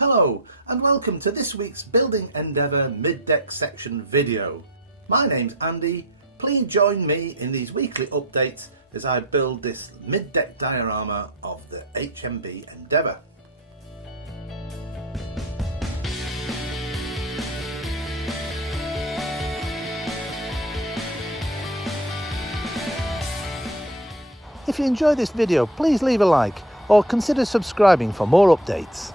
Hello and welcome to this week's Building Endeavour mid-deck section video. My name's Andy. Please join me in these weekly updates as I build this mid-deck diorama of the HMB Endeavour. If you enjoy this video, please leave a like or consider subscribing for more updates.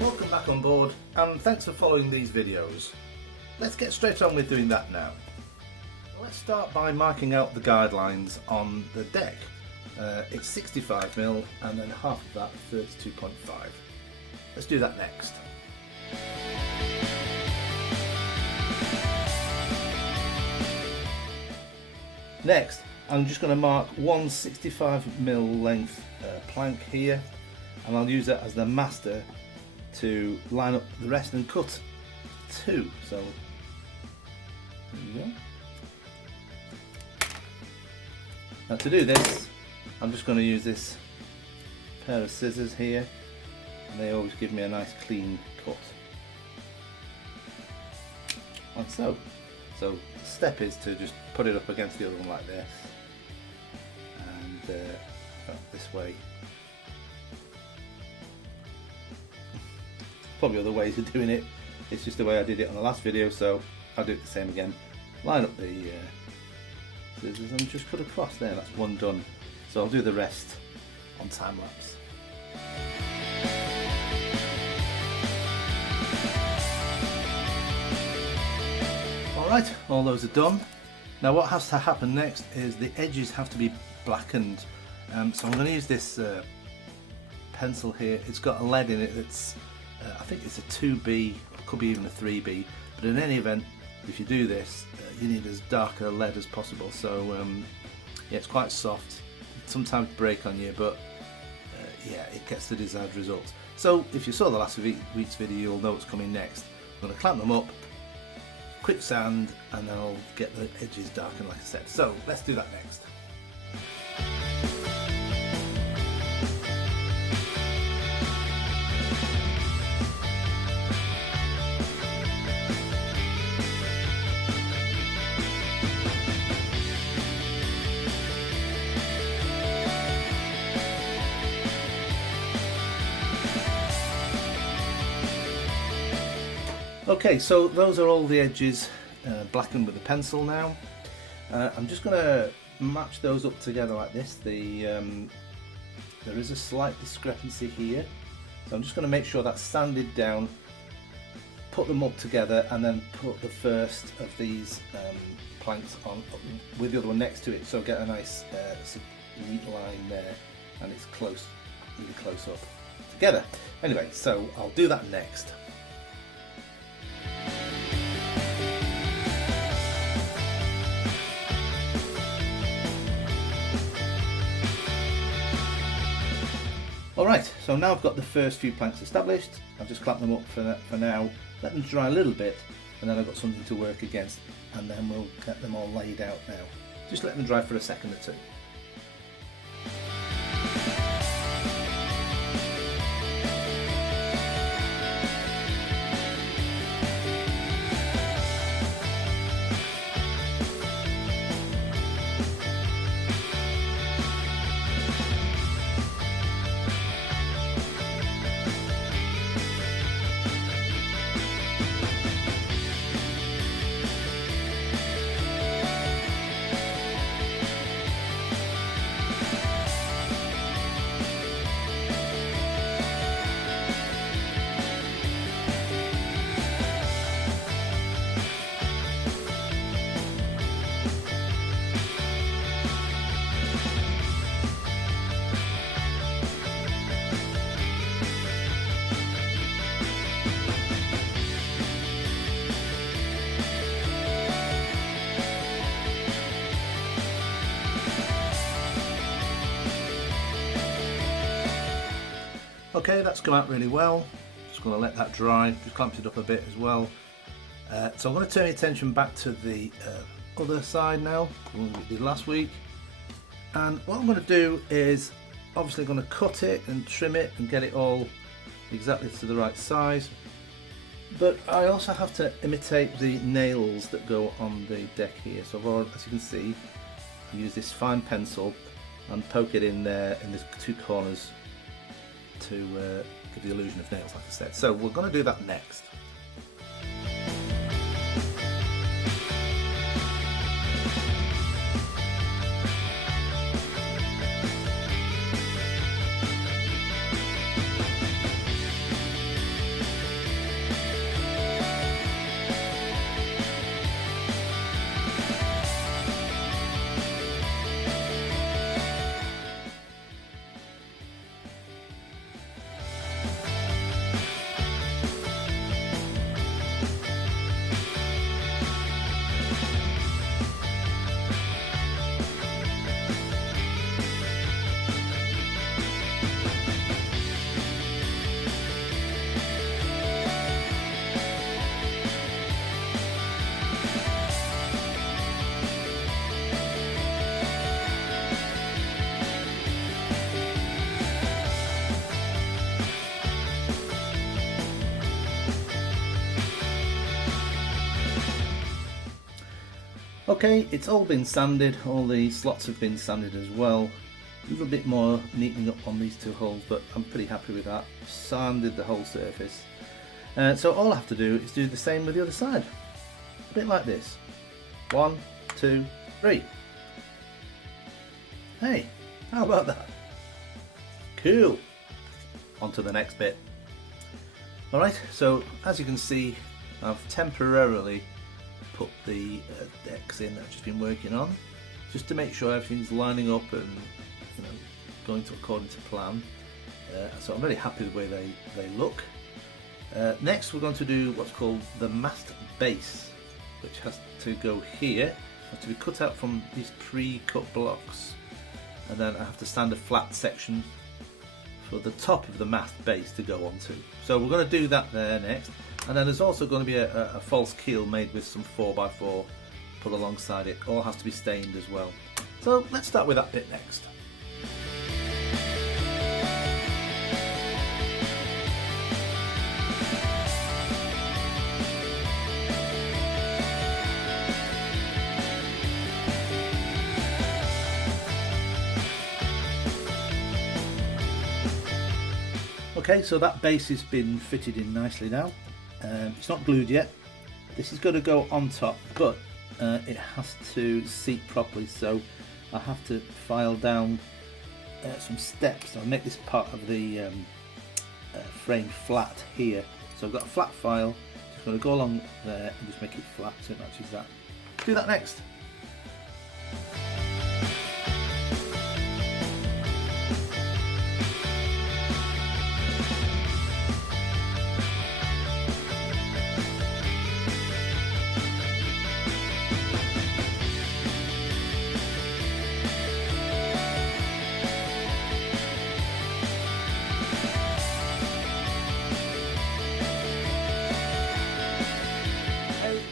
Welcome back on board and thanks for following these videos. Let's get straight on with doing that now. Let's start by marking out the guidelines on the deck. It's 65mm and then half of that 32.5. Let's do that next. Next, I'm just going to mark one 65mm length plank here, and I'll use that as the master to line up the rest and cut two. So there you go. Now to do this, I'm just going to use this pair of scissors here, and they always give me a nice clean cut, like so. So the step is to just put it up against the other one like this, and this way. Probably other ways of doing it, it's just the way I did it on the last video, so I'll do it the same again. Line up the scissors and just cut across there, that's one done. So I'll do the rest on time lapse. Alright, all those are done. Now what has to happen next is the edges have to be blackened. So I'm going to use this pencil here. It's got a lead in it that's, I think it's a 2B, could be even a 3B, but in any event, if you do this, you need as dark a lead as possible. So yeah, it's quite soft, sometimes break on you, but yeah, it gets the desired result. So if you saw the last week's video, you'll know what's coming next. I'm going to clamp them up, quick sand, and then I'll get the edges darkened like I said. So let's do that next. Okay, so those are all the edges blackened with the pencil now. I'm just going to match those up together like this. There is a slight discrepancy here, so I'm just going to make sure that's sanded down, put them up together, and then put the first of these planks on with the other one next to it, so get a nice neat line there, and it's close, really close up together. Anyway, so I'll do that next. Alright, so now I've got the first few planks established. I've just clamped them up for now, let them dry a little bit, and then I've got something to work against, and then we'll get them all laid out now. Just let them dry for a second or two. Okay, that's come out really well. Just going to let that dry, just clamped it up a bit as well. So I'm going to turn your attention back to the other side now, the one we did last week. And what I'm going to do is obviously going to cut it and trim it and get it all exactly to the right size. But I also have to imitate the nails that go on the deck here. So I've already, as you can see, I use this fine pencil and poke it in there in the two corners to give the illusion of nails, like I said. So we're going to do that next. Okay, it's all been sanded, all the slots have been sanded as well. A little bit more neatening up on these two holes, but I'm pretty happy with that. Sanded the whole surface. So all I have to do is do the same with the other side. A bit like this. 1, 2, 3. Hey, how about that? Cool. On to the next bit. Alright, so as you can see, I've temporarily put the decks in that I've just been working on, just to make sure everything's lining up and going according to plan. So I'm very happy with the way they look. Next we're going to do what's called the mast base, which has to go here, has to be cut out from these pre-cut blocks, and then I have to stand a flat section for the top of the mast base to go onto. So we're going to do that there next. And then there's also going to be a false keel made with some 4x4 put alongside it. All has to be stained as well. So let's start with that bit next. Okay, so that base has been fitted in nicely now. It's not glued yet. This is going to go on top, but it has to seat properly, so I have to file down some steps. I'll make this part of the frame flat here. So I've got a flat file, just going to go along there and just make it flat so it matches that. Do that next.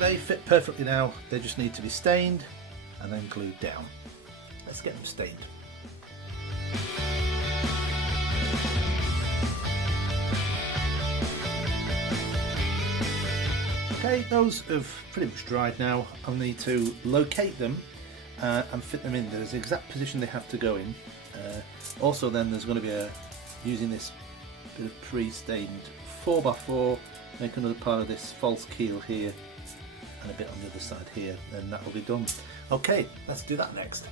They fit perfectly now, they just need to be stained and then glued down. Let's get them stained. Okay, those have pretty much dried now. I'll need to locate them and fit them in. There's the exact position they have to go in. Also then there's going to be using this bit of pre-stained 4x4, make another part of this false keel here and a bit on the other side here, then that will be done. Okay, let's do that next.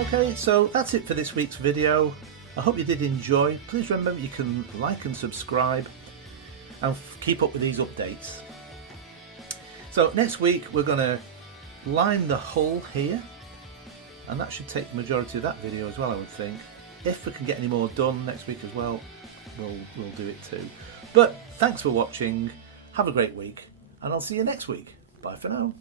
Okay, so that's it for this week's video. I hope you did enjoy. Please remember you can like and subscribe and keep up with these updates. So next week we're going to line the hull here and that should take the majority of that video as well, I would think. If we can get any more done next week as well, we'll do it too. But thanks for watching, have a great week, and I'll see you next week. Bye for now.